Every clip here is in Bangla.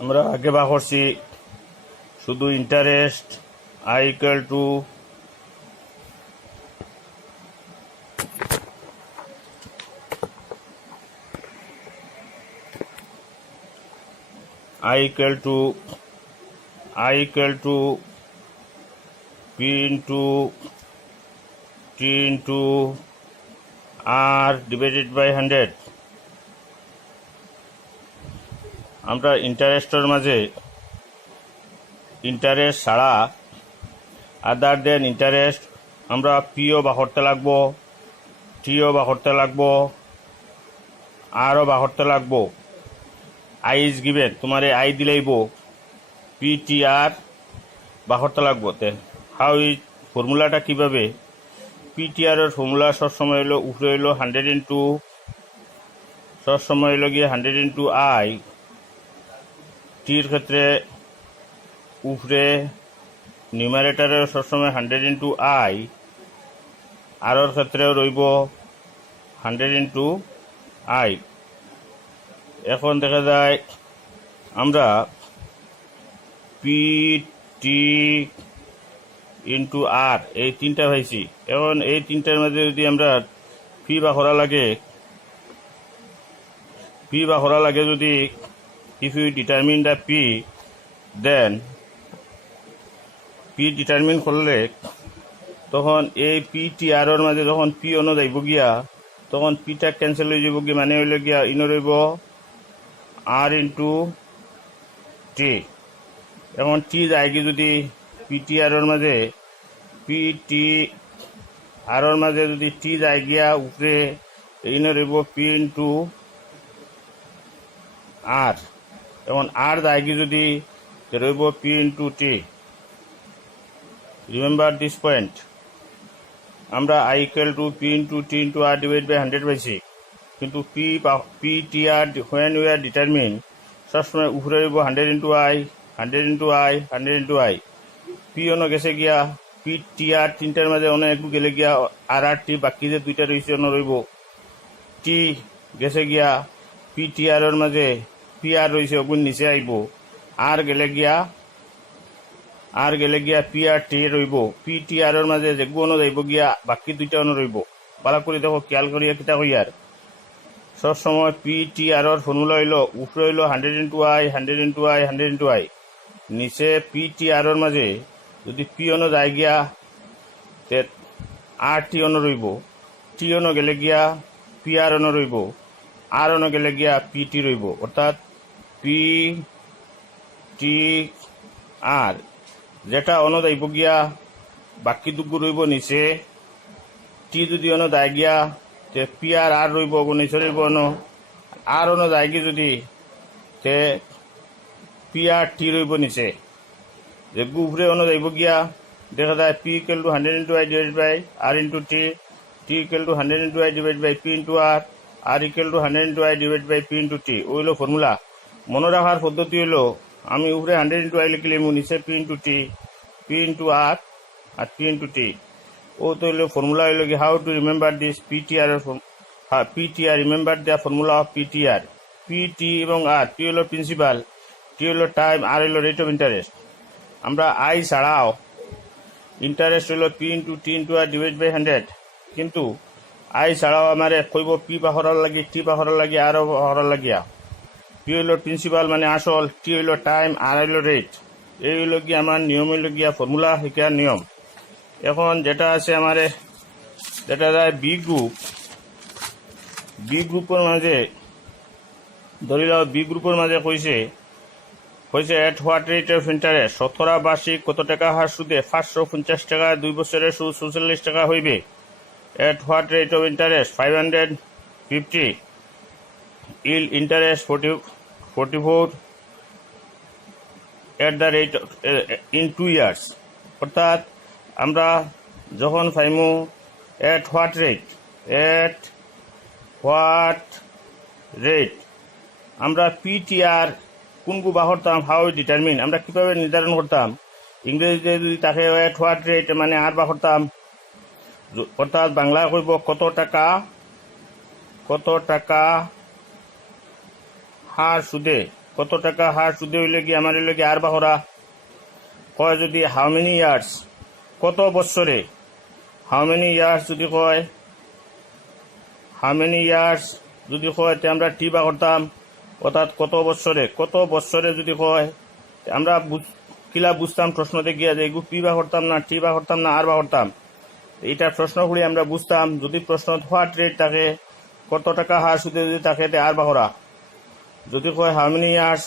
আমরা আগে বা করছি শুধু interest I equal two P into T into R divided by 100. আমরা ইন্টারেস্টের মাঝে ইন্টারেস্ট ছাড়া আদার দেন ইন্টারেস্ট আমরা পিও বা করতে লাগবো, টিও বা করতে লাগবো, আরও বা করতে লাগবো। আই ইজ গিভেন, তোমার আই দিলেইব পি টি আর বা করতে লাগবো। হাউ ইজ ফর্মুলাটা কীভাবে? পিটিআরের ফর্মুলা সবসময় হইলো উপরে হইলো 100 ইন্টু সবসময় হইলো গিয়ে 100 ইন্টু আই, টির ক্ষেত্রে উপরে নিউমারেটারের সবসময় 100 ইন্টু আই, আরোর ক্ষেত্রেও রইব 100 ইন্টু আই। এখন দেখা যায় আমরা পি টি ইন্টু আর এই তিনটা পাইছি। এখন এই তিনটার মধ্যে যদি আমরা পি বা করা লাগে যদি if you determine the p, then p determine করলে তখন এই পি টি আর এর মাঝে যখন পি অন্য যাইব গিয়া তখন পিটা ক্যান্সেল হয়ে যাব গিয়া, মানে হইলে গিয়া ইনো রইব আর ইন্টু টি। এখন টি যায় কি যদি পি টি আর এর মাঝে পি টি আর এর মাঝে যদি টি যায় গিয়া উপরে ইনো রইব পি ইন্টু আর। এখন আর যায় কি যদি রইব P into T. Remember this point. আমরা I equal to P into T into R divide by 100 পাইছি, কিন্তু P T R when we are determine সবসময় উপরে রইব 100 into I, 100 into I, 100 into I. P অন্য গেছে গিয়া পি টি আর তিনটার মাঝে অন্য একটু গেলে গিয়া আর আর টি বাকি যে দুইটা রয়েছে অন্য রইব। টি গেছে গিয়া পি টি আর এর মাঝে পি আর রয়েছে ওগুন নিচে আইব, আর গেলে গিয়া পি আর টি রইব। পি টি আর এর মাঝে যে গুণ যাইব গিয়া বাকি দুইটা অন্য রইব। ভালো করে দেখো, খেয়াল করিয়া কিতা কইয়ার সবসময় পি টি আর এর ফর্মুলা হইলো উপরে হইলো 100 into I, 100 into I, 100 into I. নিচে পি টি আর এর মাঝে যদি পি অন্য যায় গিয়া আর টি অন্য রইব, টি অন্য গেলে গিয়া পি আর অন্য রইব, আর অন্য গেলে গিয়া পি টি রইব। অর্থাৎ পি টি আর যেটা অন্য যাইব গিয়া বাকি দুগু রইব নিচে। টি যদি অন্য যায় গিয়া তে পি আর আর রইব নিচে রইব অন্য, আর অন্য যায় গিয়ে যদি তে পি আর টি রইব নিচে। যে উপরে অন্য যাইব গিয়া দেখা যায় P equal to 100 into I divide by R into T, T equal to 100 into I divide by P into R equal to 100 into I divide by P into T. ওই হলো ফর্মুলা। মনে রাখার পদ্ধতি হলো আমি উপরে 100 ইন্টু আই লিখলে নিচে P into T, P into R P into T. ও তো হলো ফর্মুলা হইল কি how to remember this P T R. P T R, remember the formula of P T R. P T এবং আর, পি হলো প্রিন্সিপাল, টি হলো টাইম, আর হলো রেট অফ ইন্টারেস্ট। আমরা আই ছাড়াও ইন্টারেস্ট হইল P into T into R divide by 100, কিন্তু আই ছাড়াও আমার কইব পি পাহরার লাগি, টি পাহরার লাগি, আরও পাহরার লাগিয়া। পি হইল প্রিন্সিপাল মানে আসল, টি হইল টাইম, আর হইল রেট। এই হইল কি আমার নিয়ম হইল গিয়া ফর্মুলা শিকার নিয়ম। এখন যেটা আছে আমার যেটা যায় বি গ্রুপের মাঝে ধরি লও বি গ্রুপের মাঝে কইছে এট হোয়াট রেট অফ ইন্টারেস্ট, শতকরা বার্ষিক কত টাকা হার সুদে 550 টাকা 2 বছরের সুদ 46 টাকা হইবে। At what rate of interest 550, will interest 44 at the rate in 2 years. অর্থাৎ আমরা যখন পাইমু এট হোয়াট রেট আমরা পি টি আর কোনগু বা করতাম, হাউ ডিটারমিন আমরা কিভাবে নির্ধারণ করতাম। ইংরেজিতে যদি তাকে এট হোয়াট রেট মানে আর বা করতাম, অর্থাৎ বাংলা কইব কত টাকা হার সুদে, কত টাকা হার সুদে হইলে কি আমার হইলে কি আর বাহরা কয় যদি হাউ মেনি ইয়ার্স কত বৎসরে হাউ মেনি ইয়ার্স যদি কয় হাউ মেনি ইয়ার্স যদি কয় তে আমরা টি বা করতাম অর্থাৎ কত বৎসরে যদি কয় আমরা কিলা বুঝতাম প্রশ্ন দেখিয়া যে এগুলো পি বা করতাম না টি বা করতাম না আর বা করতাম এটা প্রশ্ন করি আমরা বুঝতাম যদি প্রশ্ন হোয়াট রেট থাকে কত টাকা হার সুদে যদি থাকে তে আর বা করা যদি কয় হাউ মেনি ইয়ার্স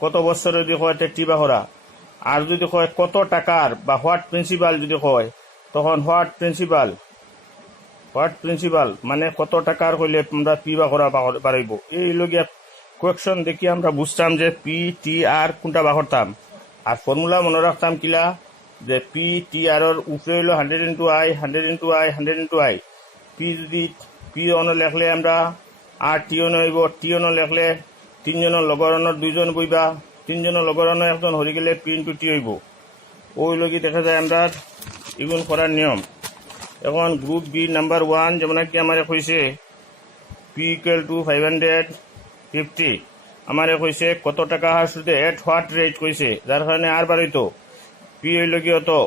কত বছরে যদি কয় তে টি বা করা আর যদি কয় কত টাকার বা হোয়াট প্রিন্সিপাল যদি কয় তখন হোয়াট প্রিন্সিপাল মানে কত টাকার কইলে আমরা পি বা করা পারিব এই লগিয়া কোয়েকশন দেখি আমরা বুঝতাম যে পি টি আর কোনটা বা করতাম আর ফর্মুলা মনে রাখতাম কিলা যে পি টি আর উপরে হইল 100 into I 100 into I P যদি পি অন লেখলে আমরা আর টি অন হইব টি অন লেখলে তিনজনের লগর অনর দুইজন বইবা তিনজনের লগর অন একজন হরি গেলে পি ইন্টু টি হইব ওই লগি দেখা যায় আমরা এগুন করার নিয়ম এখন গ্রুপ বি নাম্বার 1 যেমন কি আমার কইছে পি ইকুয়াল টু 550 আমার কইছে কত টাকা হার সুদে এট হোয়াট রেট কইছে যার কারণে আর বাড়াইতো পি হইল কি হতো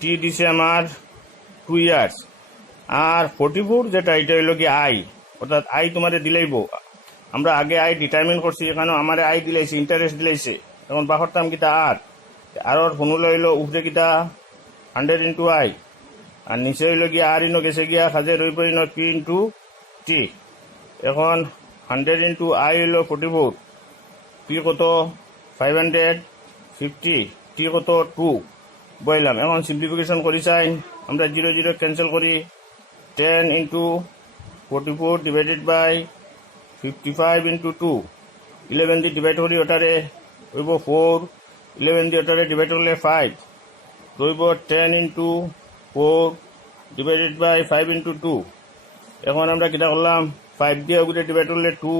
টি দিছে আমার 2 ইয়ার্স আর 44 যেটা এটা হইল কি আই অর্থাৎ আই তোমারে দিলাইব আমরা আগে আই ডিটারমিন করছি এখানে আমার আই দিলাইছে ইন্টারেস্ট দিলাইছে এখন বাহরতাম কিতা আর ফর্মুলা হইল উপরে কিতা 100 ইন্টু আই আর নিচে হইল গিয়া আর ইনো গেছে গিয়া খাজে রইব ইনো পি ইন্টু টি এখন 100 ইন্টু আই হইল 44 পি কত 550 টি কত 2 বইলাম এখন সিম্পলিফিকেশন করি চাই আমরা 0 ক্যান্সেল করি 10 ইন্টু 44 ডিভাইডেড বাই 55 ইন্টু 2 11 দিয়ে ডিভাইড করি ওটারে রইব 4 11 দিয়ে ওটারে ডিভাইড করলে 5 রইব 10 ইন্টু 4 ডিভাইডেড বাই 5 ইন্টু 2 এখন আমরা কিটা করলাম 5 দিয়ে ওগুলো ডিভাইড করলে 2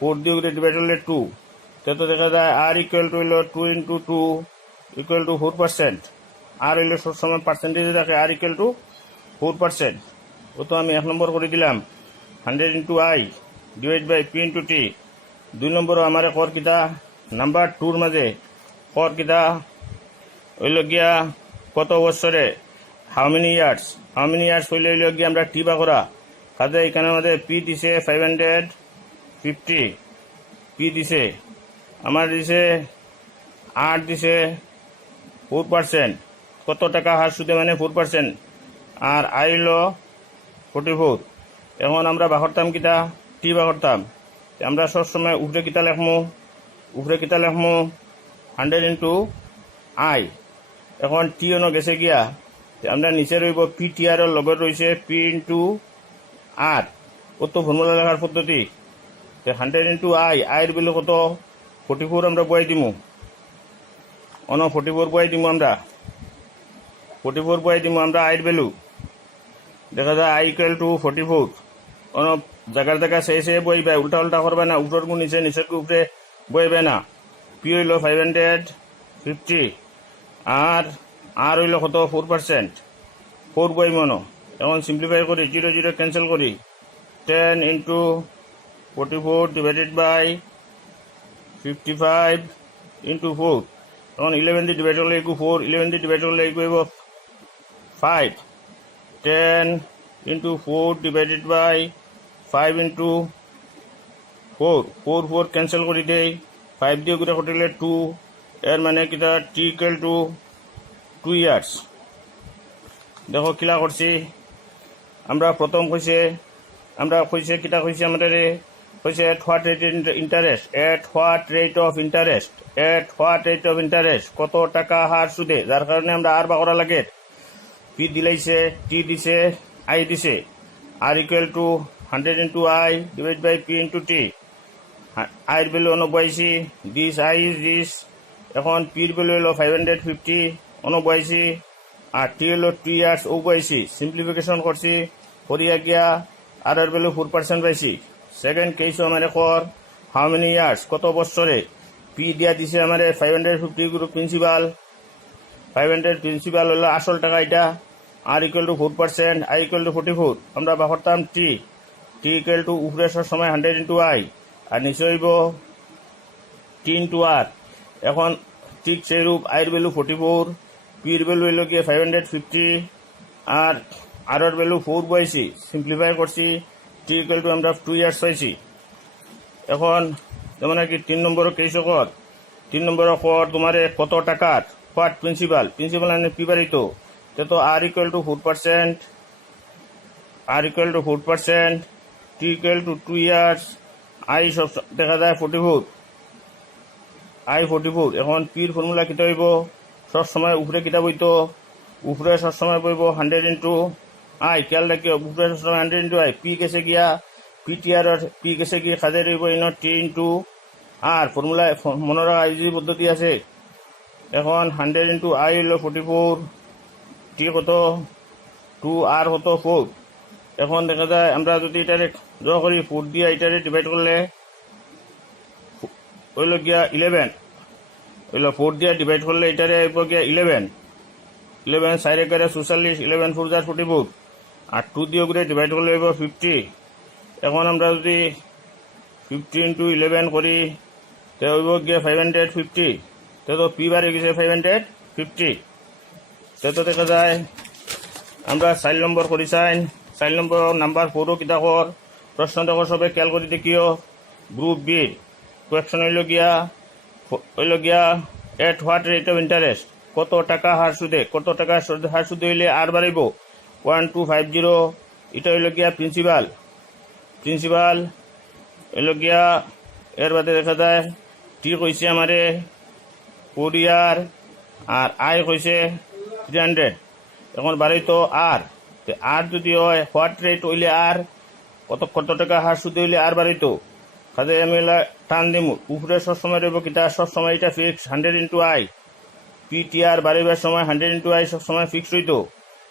4 দিয়ে ওগুলো ডিভাইড করলে 2 তো দেখা যায় আর ইকুয়াল টু হইল 2 ইন্টু 2 ইকুয়াল টু 4% আর হইল সবসময় পার্সেন্টেজে থাকে আর ইকুয়াল টু 4% ও তো আমি 1 নম্বর করে দিলাম 100 into I divide by P into T 2 নম্বর আমার কর কিতা নাম্বার 2 মাঝে কর কিতা হইল গিয়া কত বছরে হাউ মেনি ইয়ার্স হইলে হইল গিয়া আমরা টি বা করা কাজে এখানে আমাদের পি দিছে 550 পি দিছে আমার দিছে 8 দিছে 4% কত টাকা হার সুদে মানে 4% আর আইল 44 এখন আমরা বাহরতাম কিতা টি বাহরতাম আমরা সবসময় উপরে কিতা লেখমু 100 ইন্টু আই এখন টি অন গেছে গিয়া আমরা নিচে রইব পি টি আর লগত রয়েছে পি ইন্টু আর কত ফর্মুলা লেখার পদ্ধতি 100 ইন্টু আইর বিল কত 44 আমরা বয়াই দিমু 44 বয়াই দিমু আমরা 44 বয়াই দিমু আমরা আইর ভ্যালু দেখা যায় আই ইকুয়াল টু 44 জায়গা সে বইবে উল্টা করবে না উপর গু নিচে নিচের উপরে বইবে না পি হইল 550 আর হইল কত 4% 4 বই মনো এখন সিম্পলিফাই করি 0 ক্যান্সেল করি 10 ইন্টু 44 ডিভাইডেড বাই 55 ইন্টু 4 এখন 11 দিয়ে ডিভাইড করলে 4 11 দিয়ে ডিভাইড করলে 5 10 into 4 divided by 5 into 4 cancel করে দেই 5 দিয়ে গুড়া কটিলে 2 এর মানে কিটা টি ইকুয়াল টু 2 ইয়ার্স দেখো কিলা করছি আমরা প্রথম কইছে কিটা কইছে আমাদের কইছে এট হোয়াট রেট অফ ইন্টারেস্ট কত টাকা হার সুদে যার কারণে আমরা আর বা করা লাগে পি দিলাইছে টি দিছে আই দিছে R equal to 100 into I divide by P into T আইর ভ্যালু বয়াইছি দিস আই ইজ দিস এখন পির ভ্যালু হলো 550 বয়াইছি আর টি হলো 2 ইয়ার্স বয়াইছি সিম্পলিফিকেশন করছি করিয়া গিয়া আর এর ভ্যালু 4% পাইছি সেকেন্ড কেস আমার কর হাউ মেনি ইয়ার্স কত বছরে পি দিয়া দিছে আমার 550 গ্রুপ প্রিন্সিপাল হলো আসল টাকা এটা R equal to 4% I equal to 44 আমরা বাহরতাম টি ইকুয়াল টু উপরে সময় 100 ইন্টু আই আর নিচে হইব টি ইন্টু আর। এখন ঠিক সেই রূপ আইয়ের ভ্যালু 44, পির ভ্যালু হইল গিয়ে 550 আর আরর ভ্যালু 4 পাইছি, সিম্পলিফাই করছি, টি ইকুয়াল টু আমরা 2 ইয়ার্স পাইছি। এখন যেমন আর কি 3 নম্বর কেস কর, 3 নম্বর কর তোমার কত টাকার হোয়াট প্রিন্সিপাল মানে পি বাড়িত, তো R equal to 4%, R equal to 4%, T equal to 2 years, I সব দেখা যায় 44, আই 44। এখন পির ফর্মুলা কিতা হইব, সবসময় উপরে কিতা বইতো, উপরে সবসময় বইব 100 ইন্টু আই, খেয়াল রাখিও উপরে সবসময় 100 ইন্টু আই, পি গেছে গিয়া পিটিআর পি গেছে গিয়ে খাজে রইব in T into R, formula মনে রাখা ইজি পদ্ধতি আছে। এখন 100 ইন্টু আই হইল 44, টি কত 2, আর কত 4। এখন দেখা যায় আমরা যদি এটারে ড্র করি 4 দিয়ে এটারে ডিভাইড করলে হইল গিয়া 11, হইল 4 দিয়ে ডিভাইড করলে এটারে হইব গিয়া 11, 4 এগারে 44, 11 4 jar 44, আর 2 দিয়ে করে ডিভাইড করলে হইব 50। এখন আমরা যদি 50 ইন্টু 11 করি তো হইব গিয়ে 550, তো পি বাড়ে গেছে 550, তো দেখা যায় আমরা 4 নম্বর করি সাইন। 4 নম্বর নাম্বার 4ও কিতা কর, প্রশ্ন দেখো সবে খেয়াল করে দেখিও। গ্রুপ বি কোয়েকশন হইল গিয়া এট হোয়াট রেট অফ ইন্টারেস্ট, কত টাকা হার সুদে, কত টাকা হার সুদে হইলে আর বাড়াইব 1250, এটা হইল গিয়া প্রিন্সিপাল হইল গিয়া। এর বাদে দেখা যায় টি কইছে আমারে 4 ইয়ার আর আই কইছে 300। এখন বাড়াইতো আর, আর যদি হয় হোয়াট রেট হইলে আর কত টাকা হার সুদে হইলে আর বাড়াইতো, কাজে আমি টান দিম উপরে সবসময় রইব কিতা, সবসময় এটা ফিক্স 100 ইন্টু আই, পিটিআর বাড়িবার সময় 100 ইন্টু আই সবসময় ফিক্স হইতো।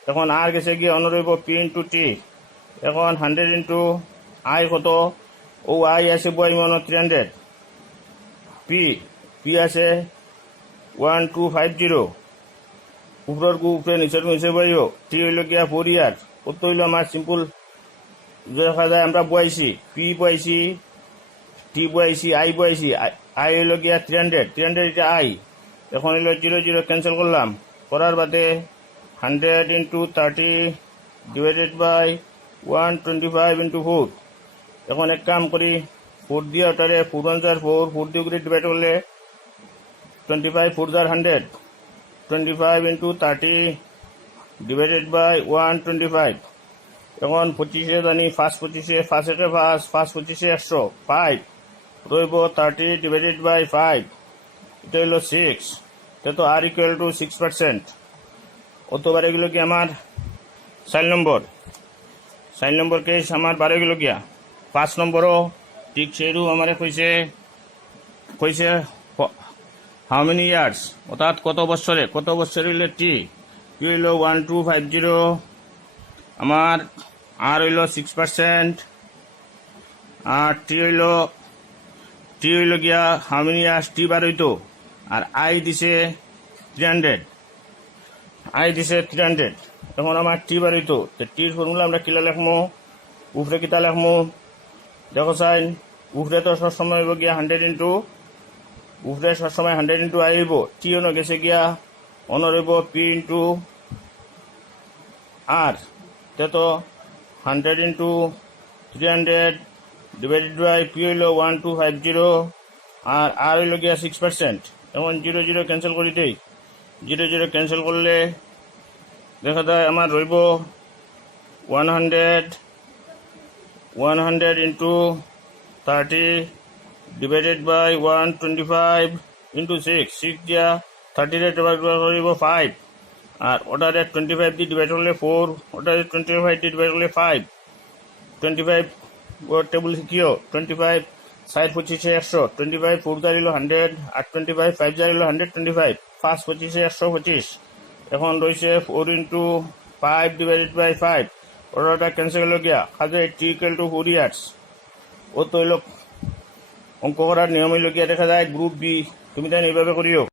এখন আর গেছে গিয়ে অন্য রইব পি ইন্টু টি। এখন 100 ইন্টু আই কত, ও আই আছে বই মনে 300, পি আছে 1250, উপরের গু উপরে নিচের নিচে বইও, টি হইল গিয়া 4 ইয়ার, কত হইল আমার সিম্পল দেখা যায় আমরা বইছি, পি বইছি, টি বইছি, আই বইছি, আই হইল গিয়া 300 এটা আই। এখন হইল 0 0 ক্যান্সেল করলাম, করার বাদে 100 ইন্টু 30 ডিভাইডেড বাই 125 ইন্টু 4। এখন এক কাম করি 4 দিয়ে ওটারে 4 1 jar 4, 4 দিয়ে করে ডিভাইড করলে 25 4 jar 100, 25 ইন্টু 30 ডিভাইডেড বাই 125। এখন 25 জানি 5 25, 5 একে 5, 5 25 100, 5 রইব 30 ডিভাইডেড বাই 5, এটা হইল 6, তো আর ইকুয়াল টু 6%। অতবার এগুলো কি আমার 4 নম্বর কেস আমার 12 গেল গিয়া। 5 নম্বরও ঠিক সেইরূপ আমার কইছে হাউ মেনি ইয়ার্স, অর্থাৎ কত বছরে হইলে টি হইল 1250, আমার আর হইল 6%, আর টি হইল গিয়া হাউ মেনি ইয়ার্স টি বার হইতো, আর আই দিছে 300, এখন আমার টি বার হইতো। টির ফর্মুলা আমরা কিলা লেখমো, উপরে কিতা লেখমো দেখো সাইন, উপরে তো সবসময় হইব গিয়া 100 ইন্টু, উপরে সবসময় 100 ইন্টু আই হইব, টি অন গেছে গিয়া অনর হইব পি ইন্টু আর, তো 100 ইন্টু 300 ডিভাইডেড বাই পি হইল 1250, আর হইল গিয়া 6%। এখন 0 0 ক্যান্সেল করি দেই, 0 0 ক্যান্সেল করলে দেখা যায় আমার রইব 100 ইন্টু 30 ডিভাইডেড বাই 125 ইন্টু 6 দিয়া 30 রে ডিভাইড করিব 5, আর ওটারে 25 দিয়ে ডিভাইড করলে 4, ওটারে 25 দিয়ে ডিভাইড করলে 5, 25 টেবিল শিখিও, 25 60 25 100, 25 4 jar 100, আর 25 5 jar 125, 5 25 125। এখন রয়েছে 4 ইন্টু 5 ডিভাইডেড বাই 5, ওটা ক্যান্সেল হলো গিয়া, কাজে টি ইকুয়াল টু 4 ইয়ার্স। ও তো হইল অঙ্ক করার নিয়ম হইল গিয়া দেখা যায় গ্রুপ বি, তুমি তাই এইভাবে করিও।